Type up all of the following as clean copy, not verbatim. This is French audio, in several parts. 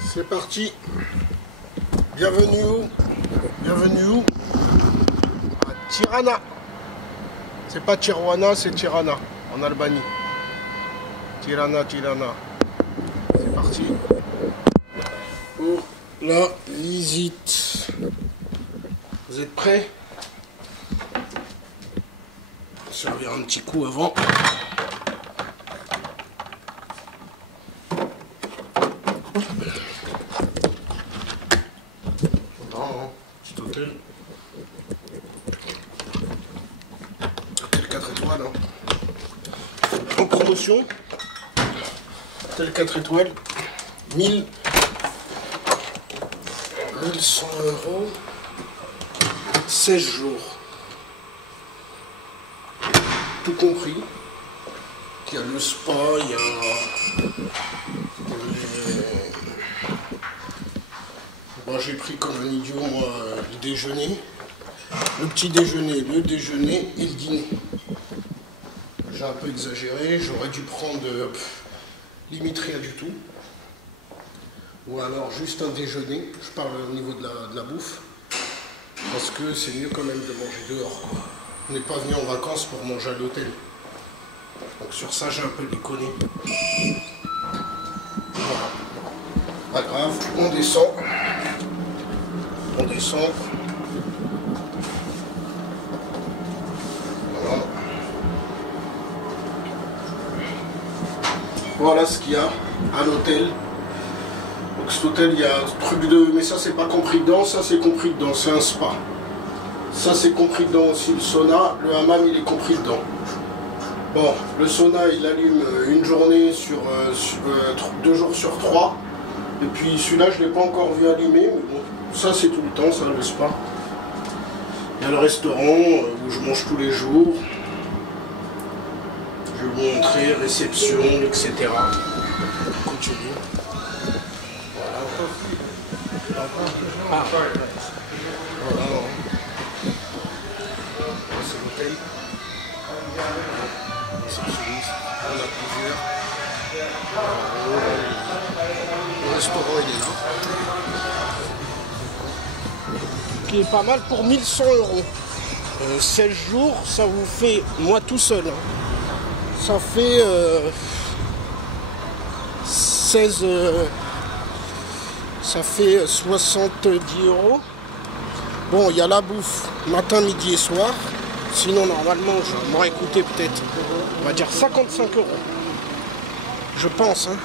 C'est parti. Bienvenue où? Bienvenue où? À Tirana. C'est pas Tijuana, c'est Tirana, en Albanie. Tirana, Tirana. C'est parti. Pour la visite. Vous êtes prêts? Servir un petit coup avant. Petit hôtel. Hôtel 4 étoiles. Hein. En promotion. Hôtel 4 étoiles. 1100 €. 16 jours. Tout compris. Il y a le spa, il y a Bon, j'ai pris comme un idiot moi le déjeuner, le petit déjeuner, le déjeuner et le dîner. J'ai un peu exagéré, j'aurais dû prendre limite rien du tout. Ou alors juste un déjeuner, je parle au niveau de la bouffe, parce que c'est mieux quand même de manger dehors, quoi. On n'est pas venu en vacances pour manger à l'hôtel. Donc sur ça, j'ai un peu déconné. Voilà. Pas grave, on descend. On descend. Voilà. Voilà ce qu'il y a à l'hôtel. Donc cet hôtel, il y a un truc de... Mais ça, c'est pas compris dedans. Ça, c'est compris dedans. C'est un spa. Ça, c'est compris dedans aussi. Le sauna, le hammam, il est compris dedans. Bon, le sauna, il allume une journée sur 2 jours sur 3. Et puis celui-là, je ne l'ai pas encore vu allumer. Mais bon, ça, c'est tout le temps, ça, le spa. Il y a le restaurant où je mange tous les jours. Je vais vous montrer, réception, etc. Continue. Voilà. Ah. Voilà. C'est l'hôtel. Réceptionniste. On a plusieurs. Le restaurant, il est là. Qui est pas mal pour 1100 €. 16 jours, ça vous fait, moi tout seul, hein, ça fait 16, ça fait 70 €. Bon, il y a la bouffe matin, midi et soir. Sinon, normalement, je m'aurais coûté peut-être, on va dire 55 €. Je pense, hein.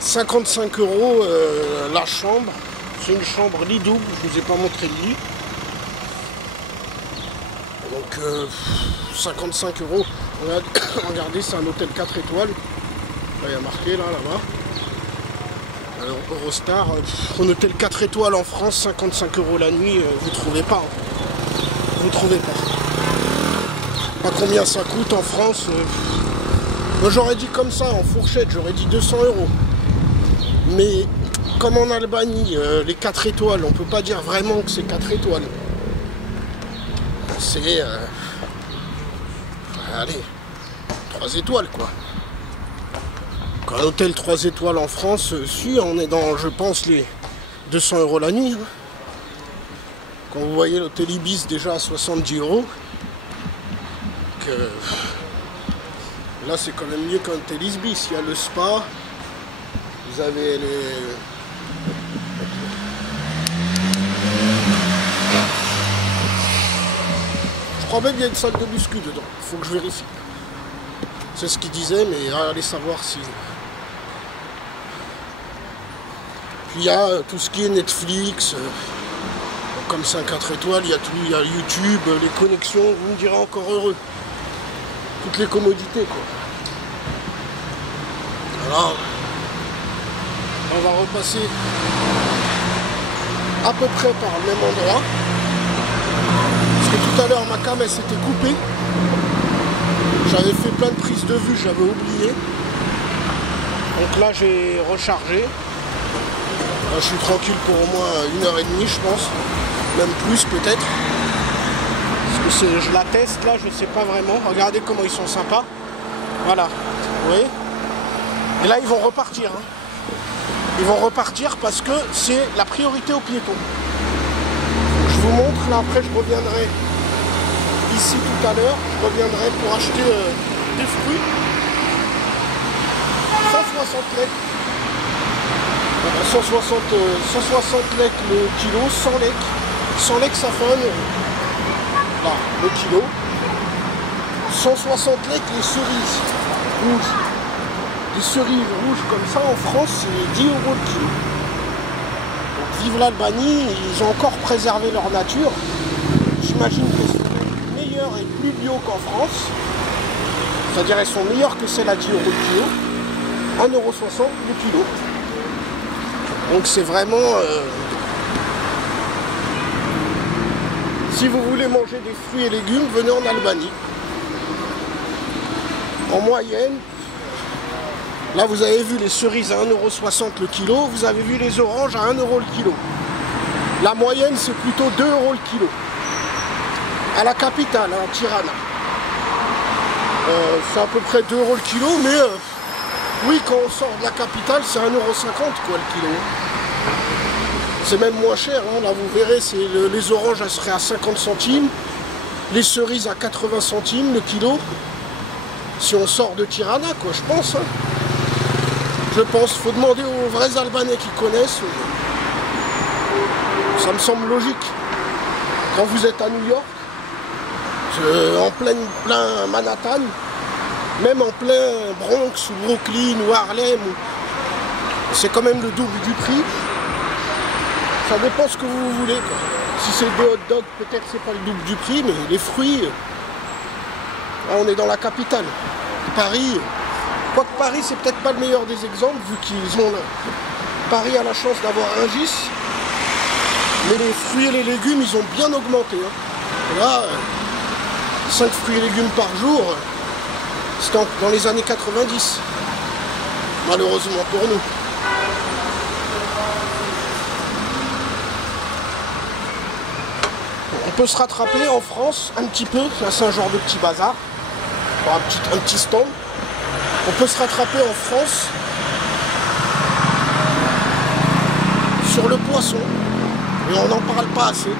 55 € la chambre. C'est une chambre lit double, je vous ai pas montré le lit. Donc 55 €. Regardez, c'est un hôtel 4 étoiles. Là, il y a marqué là-bas. Eurostar, un hôtel 4 étoiles en France, 55 € la nuit, vous trouvez pas. Hein. Vous trouvez pas. Pas combien ça coûte en France. Moi j'aurais dit comme ça, en fourchette, j'aurais dit 200 €. Mais comme en Albanie, les 4 étoiles, on peut pas dire vraiment que c'est 4 étoiles. C'est... allez, 3 étoiles quoi. Un hôtel 3 étoiles en France, si on est dans, je pense, les 200 € la nuit. Hein. Quand vous voyez l'hôtel Ibis déjà à 70 €, là c'est quand même mieux qu'un hôtel Ibis. Il y a le spa, vous avez les... Je crois même qu'il y a une salle de muscu dedans, il faut que je vérifie. C'est ce qu'il disait, mais allez savoir si... Puis il y a tout ce qui est Netflix, comme c'est un 4 étoiles, il y a tout, il y a YouTube, les connexions, vous me direz encore heureux. Toutes les commodités quoi. Alors, on va repasser à peu près par le même endroit. Parce que tout à l'heure ma cam elle s'était coupée. J'avais fait plein de prises de vue, j'avais oublié. Donc là j'ai rechargé. Là, je suis tranquille pour au moins 1h30 je pense. Même plus peut-être. Parce que je la teste là, je sais pas vraiment. Regardez comment ils sont sympas. Voilà. Vous voyez? Et là ils vont repartir. Hein. Ils vont repartir parce que c'est la priorité aux piétons. Je vous montre, là après je reviendrai ici tout à l'heure. Je reviendrai pour acheter des fruits. 160 lek. 160 lek le kilo, 100 lek. 100 lek ça fait 1 euro. Là, le kilo. 160 lek les cerises rouges. Des cerises rouges comme ça en France, c'est 10 euros le kilo. Donc vive l'Albanie, ils ont encore préservé leur nature. J'imagine que c'est meilleur et plus bio qu'en France. C'est-à-dire elles sont meilleures que celles à 10 euros le kilo. 1,60 € le kilo. Donc c'est vraiment... si vous voulez manger des fruits et légumes, venez en Albanie. En moyenne, là vous avez vu les cerises à 1,60 € le kilo, vous avez vu les oranges à 1 € le kilo. La moyenne c'est plutôt 2 € le kilo. À la capitale, hein, Tirana. C'est à peu près 2 € le kilo, mais oui, quand on sort de la capitale, c'est 1,50 € quoi le kilo. C'est même moins cher, hein. Là vous verrez, les oranges elles seraient à 50 centimes, les cerises à 80 centimes le kilo. Si on sort de Tirana, quoi, je pense. Hein. Je pense, faut demander aux vrais Albanais qui connaissent. Ça me semble logique. Quand vous êtes à New York, en plein Manhattan, même en plein Bronx ou Brooklyn ou Harlem, c'est quand même le double du prix. Ça dépend ce que vous voulez, quoi. Si c'est des hot dogs, peut-être c'est pas le double du prix, mais les fruits, là, on est dans la capitale. Paris, quoique Paris c'est peut-être pas le meilleur des exemples vu qu'ils ont Paris a la chance d'avoir un GIS, mais les fruits et les légumes ils ont bien augmenté. Hein. Là, 5 fruits et légumes par jour, c'était dans les années 90, malheureusement pour nous. On peut se rattraper en France un petit peu, là c'est un genre de petit bazar. Un petit stand. On peut se rattraper en France sur le poisson. Et on n'en parle pas assez.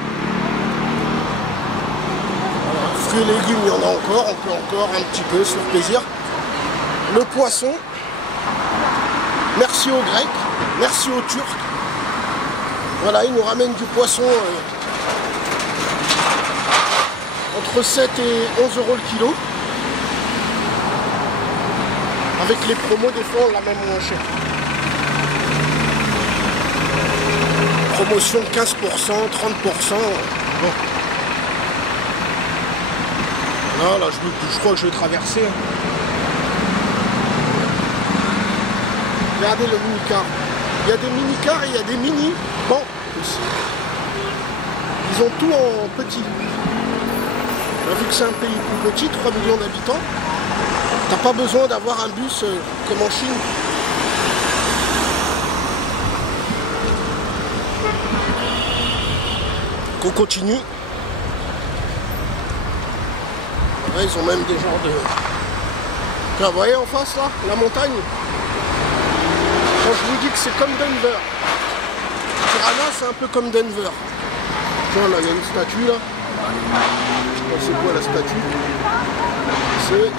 Voilà. Fruits et légumes, il y en a encore. On peut encore un petit peu se faire plaisir. Le poisson. Merci aux Grecs. Merci aux Turcs. Voilà, ils nous ramènent du poisson entre 7 et 11 € le kilo. Avec les promos, des fois, on l'a même moins cher. Promotion 15%, 30%. Bon. Là, je crois que je vais traverser. Regardez le mini-car. Il y a des mini-cars et il y a des mini. Bon, aussi. Ils ont tout en petit. Vu que c'est un pays plus petit, 3 millions d'habitants. T'as pas besoin d'avoir un bus comme en Chine. On continue. Là, ils ont même des genres de... Là, vous voyez en face là, la montagne. Quand je vous dis que c'est comme Denver. Tirana c'est un peu comme Denver. Tiens, là il y a une statue là. Je sais pas c'est quoi la statue. C'est...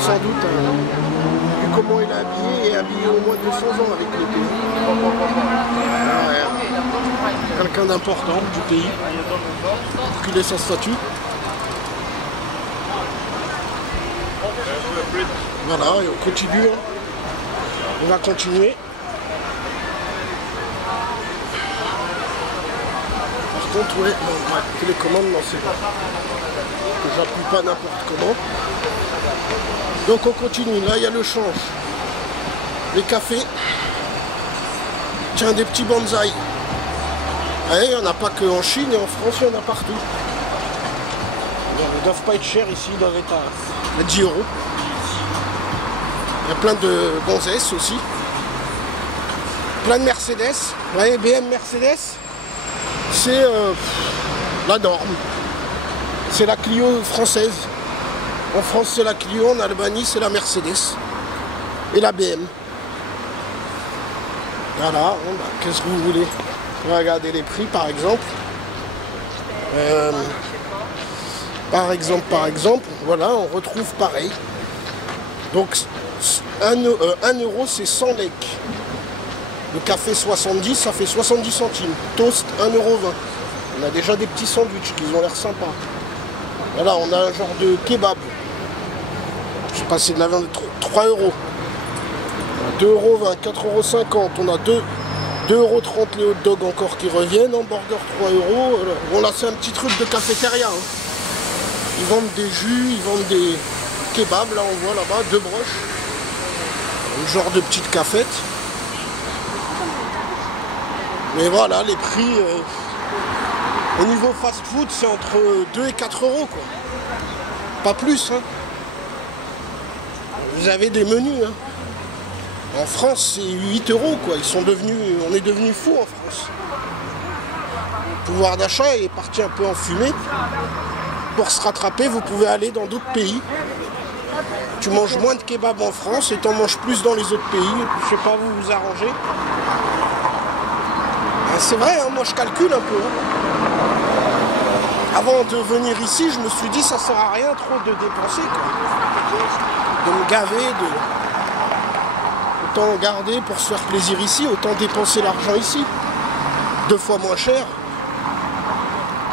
sans doute vu comment il est habillé, et habillé au moins 200 ans avec l'été. Ouais. Quelqu'un d'important du pays pour qu'il ait sa statue. Voilà, et on continue. Hein. On va continuer. Par contre, ouais, bon, ouais, télécommande, non, c'est pas. J'appuie pas n'importe comment. Donc on continue. Là, il y a le change. Les cafés. Tiens, des petits bonsaïs. Ouais, il n'y en a pas qu'en Chine et en France, il y en a partout. Ils ne doivent pas être chers ici, ils doivent être à 10 €. Il y a plein de gonzesses aussi. Plein de Mercedes. Vous voyez, BM Mercedes, c'est la norme. C'est la Clio française. En France, c'est la Clio. En Albanie, c'est la Mercedes. Et la BM. Voilà, bon, bah, qu'est-ce que vous voulez? Regardez les prix par exemple. Par exemple, voilà, on retrouve pareil. Donc 1 euro c'est 100 lek. Le café 70, ça fait 70 centimes. Toast 1,20 €. On a déjà des petits sandwichs qui ont l'air sympas. Voilà, on a un genre de kebab. Je sais pas, c'est de la viande de 3 euros. 2,20 €, 4,50 €. On a 2,30 € les hot dogs encore qui reviennent. Hamburger 3 €. Bon là c'est un petit truc de cafétéria. Hein. Ils vendent des jus, ils vendent des kebabs. Là on voit là-bas, 2 broches. Un genre de petite cafette. Mais voilà, les prix au niveau fast-food, c'est entre 2 et 4 € quoi. Pas plus. Hein. Vous avez des menus. Hein. En France, c'est 8 € quoi. On est devenus fous en France. Le pouvoir d'achat est parti un peu en fumée. Pour se rattraper, vous pouvez aller dans d'autres pays. Tu manges moins de kebab en France et tu en manges plus dans les autres pays. Je sais pas, vous vous arrangez. C'est vrai, hein, moi je calcule un peu. Hein. Avant de venir ici, je me suis dit ça sert à rien trop de dépenser, quoi. De me gaver, autant garder pour se faire plaisir ici, autant dépenser l'argent ici. 2 fois moins cher.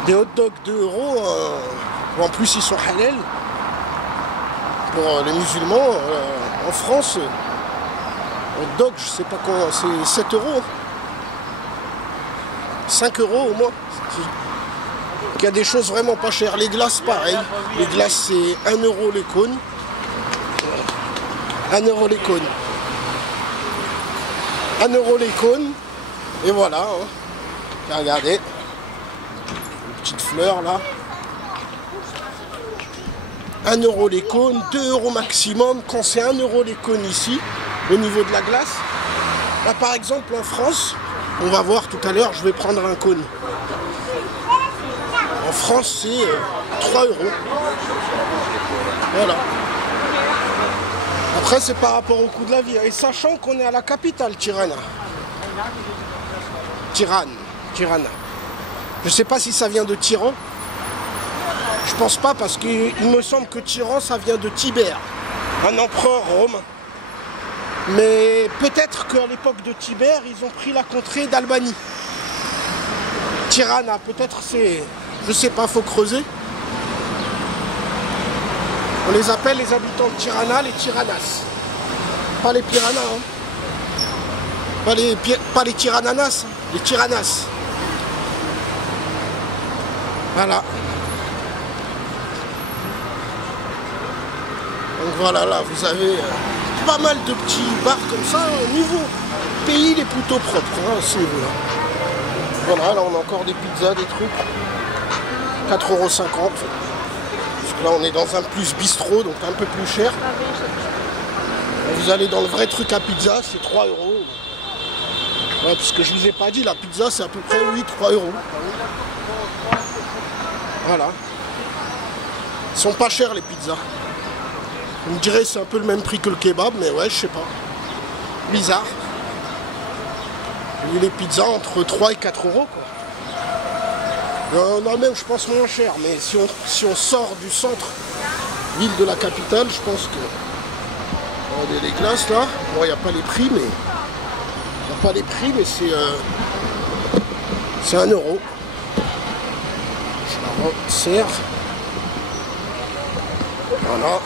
Des hot dogs 2 €, en plus ils sont halal. Pour les musulmans, en France, hot dog, je sais pas quoi, c'est 7 €. 5 € au moins. Il y a des choses vraiment pas chères. Les glaces, pareil. Les glaces, c'est 1 € les cônes. 1 € les cônes. 1 € les cônes. Et voilà. Hein. Regardez. Une petite fleur là. 1 € les cônes. 2 € maximum. Quand c'est 1 € les cônes ici, au niveau de la glace. Là, par exemple, en France, on va voir tout à l'heure, je vais prendre un cône. En France, c'est 3 €. Voilà. Après, c'est par rapport au coût de la vie. Et sachant qu'on est à la capitale, Tirana. Tirana. Je sais pas si ça vient de Tyran. Je pense pas parce qu'il me semble que Tyran, ça vient de Tibère, un empereur romain. Mais peut-être qu'à l'époque de Tibère, ils ont pris la contrée d'Albanie. Tirana, peut-être c'est... Je sais pas, faut creuser. On les appelle les habitants de Tirana, les Tiranas. Pas les Piranhas, hein. Pas les Tirananas, les Tiranas. Voilà. Donc voilà, là, vous avez... pas mal de petits bars comme ça. Au niveau pays, il est plutôt propre hein, à ce niveau-là. Voilà, là on a encore des pizzas, des trucs. 4,50 €. Parce que là on est dans un plus bistrot, donc un peu plus cher. Vous allez dans le vrai truc à pizza, c'est 3 €. Ouais, parce que je vous ai pas dit, la pizza c'est à peu près, oui, 3 €. Voilà. Ils sont pas chers les pizzas. Vous me direz c'est un peu le même prix que le kebab, mais ouais, je sais pas. Bizarre. Et les pizzas entre 3 et 4 € quoi. On a même, je pense, moins cher, mais si on sort du centre, ville de la capitale, je pense que... Regardez les glaces là. Bon, il n'y a pas les prix, mais... Il n'y a pas les prix, mais c'est... c'est 1 €. Je la resserre. Voilà.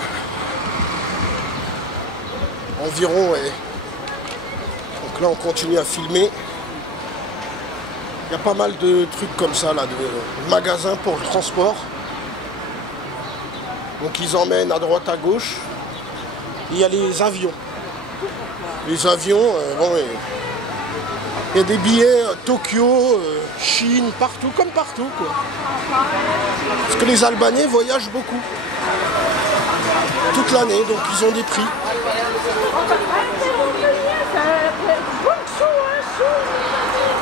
Environ, ouais. Donc là on continue à filmer. Il y a pas mal de trucs comme ça là, de magasins pour le transport. Donc ils emmènent à droite à gauche. Il y a les avions. Les avions, bon, il y a des billets Tokyo, Chine, partout, comme partout quoi. Parce que les Albanais voyagent beaucoup. Toute l'année, donc ils ont des prix.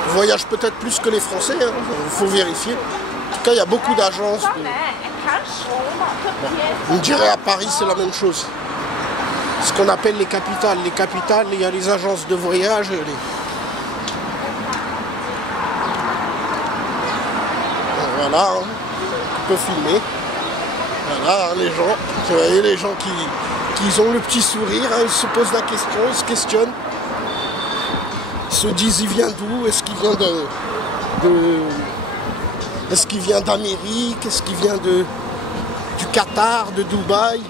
Ils voyagent peut-être plus que les Français, il faut vérifier. En tout cas, il y a beaucoup d'agences. On dirait à Paris, c'est la même chose. Ce qu'on appelle les capitales. Les capitales, il y a les agences de voyage. Voilà, hein, on peut filmer. Voilà, hein, les gens, vous voyez, les gens qui ont le petit sourire, hein, ils se posent la question, ils se questionnent. Ils se disent, il vient d'où? Est-ce qu'il vient est-ce qu'il vient d'Amérique? Est-ce qu'il vient du Qatar, de Dubaï?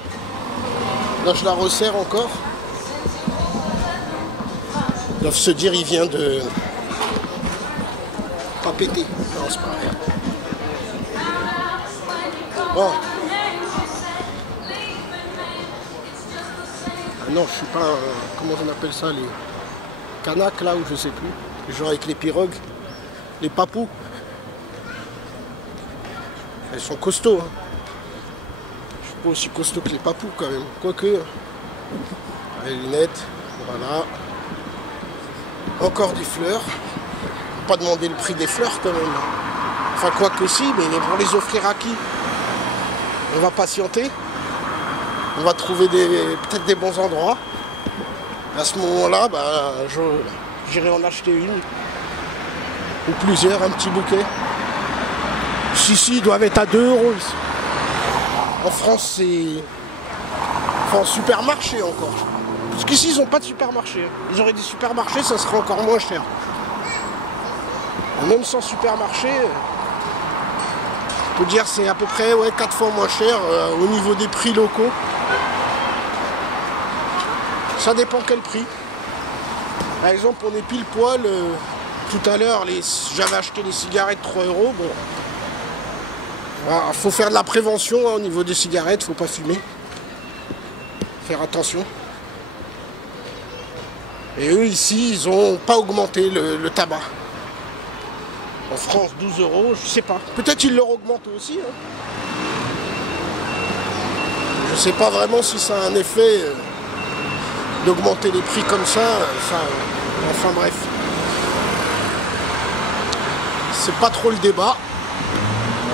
Là, je la resserre encore. Ils doivent se dire, il vient de... Pas péter. Non, c'est pas rien. Bon. Ah non, je suis pas... comment on appelle ça? Les Kanaks, là, ou je sais plus. Genre avec les pirogues. Les papous. Elles sont costauds. Hein. Je suis pas aussi costaud que les papous, quand même. Quoique... Les lunettes. Voilà. Encore des fleurs. Pas demander le prix des fleurs quand même. Enfin quoi que si, mais pour les offrir à qui? On va patienter. On va trouver peut-être des bons endroits. À ce moment-là, bah, j'irai en acheter une. Ou plusieurs, un petit bouquet. Si, ils doivent être à 2 € ici. En France, c'est... Enfin, en supermarché encore. Parce qu'ici, ils n'ont pas de supermarché. Ils auraient des supermarchés, ça serait encore moins cher. Même sans supermarché, on peut dire c'est à peu près 4 fois moins cher au niveau des prix locaux. Ça dépend quel prix. Par exemple, on est pile poil. Tout à l'heure, j'avais acheté des cigarettes 3 €. Bon, voilà, faut faire de la prévention hein, au niveau des cigarettes, faut pas fumer. Faire attention. Et eux ici, ils n'ont pas augmenté le tabac. En France, 12 €, je sais pas. Peut-être ils l'auront augmenté aussi. Hein. Je sais pas vraiment si ça a un effet d'augmenter les prix comme ça. Enfin bref. C'est pas trop le débat.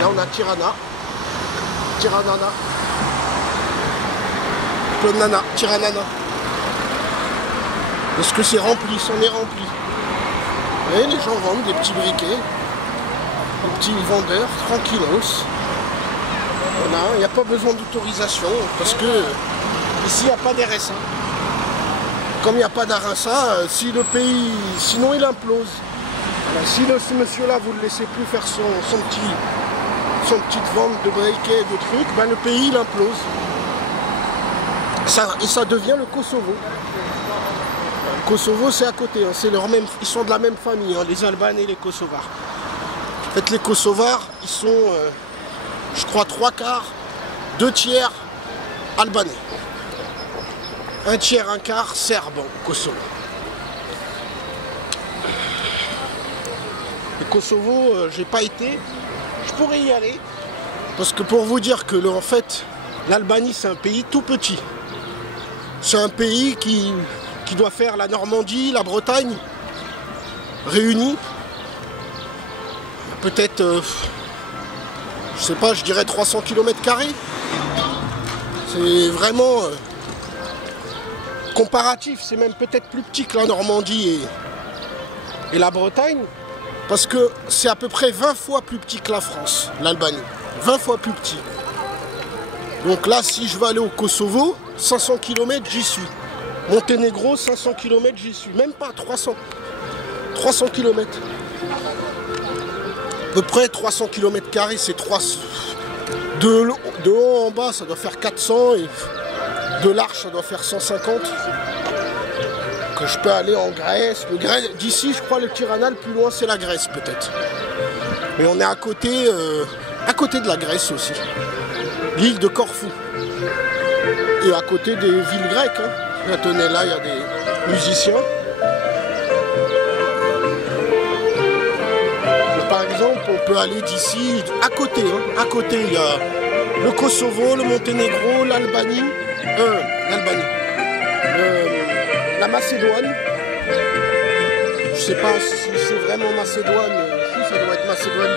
Là on a Tirana. Tiranana. Claude Nana. Tiranana. Est-ce que c'est rempli? C'en est rempli. Vous voyez, les gens vendent des petits briquets. Des petits vendeurs, tranquillos. Voilà, il n'y a pas besoin d'autorisation parce que ici il n'y a pas d'RSA. Comme il n'y a pas d'RSA, si le pays, sinon il implose. Voilà, si ce monsieur-là vous ne le laissez plus faire son petite vente de briquets, de trucs, ben le pays il implose. Et ça devient le Kosovo. Le Kosovo c'est à côté, hein, ils sont de la même famille, hein, les Albanais et les Kosovars. En fait, les Kosovars, ils sont, je crois, 3/4, 2/3 albanais. 1/3, 1/4 serbes au Kosovo. Le Kosovo, j'ai pas été. Je pourrais y aller. Parce que pour vous dire que, en fait, l'Albanie, c'est un pays tout petit. C'est un pays qui doit faire la Normandie, la Bretagne, réunis. Peut-être, je sais pas, je dirais 300 km². C'est vraiment comparatif, c'est même peut-être plus petit que la Normandie et la Bretagne, parce que c'est à peu près 20 fois plus petit que la France, l'Albanie. 20 fois plus petit. Donc là, si je veux aller au Kosovo, 500 km, j'y suis. Monténégro, 500 km, j'y suis. Même pas 300 km. À peu près 300 km², c'est 300. De haut en bas, ça doit faire 400 et de large, ça doit faire 150. Que je peux aller en Grèce. D'ici, je crois, le Tirana, le plus loin, c'est la Grèce, peut-être. Mais on est à côté de la Grèce aussi. L'île de Corfou. Et à côté des villes grecques. Hein. Là, tenez, là, il y a des musiciens. Par exemple, on peut aller d'ici, à côté, hein. À côté, il y a le Kosovo, le Monténégro, l'Albanie, la Macédoine. Je sais pas si c'est vraiment Macédoine, si ça doit être Macédoine.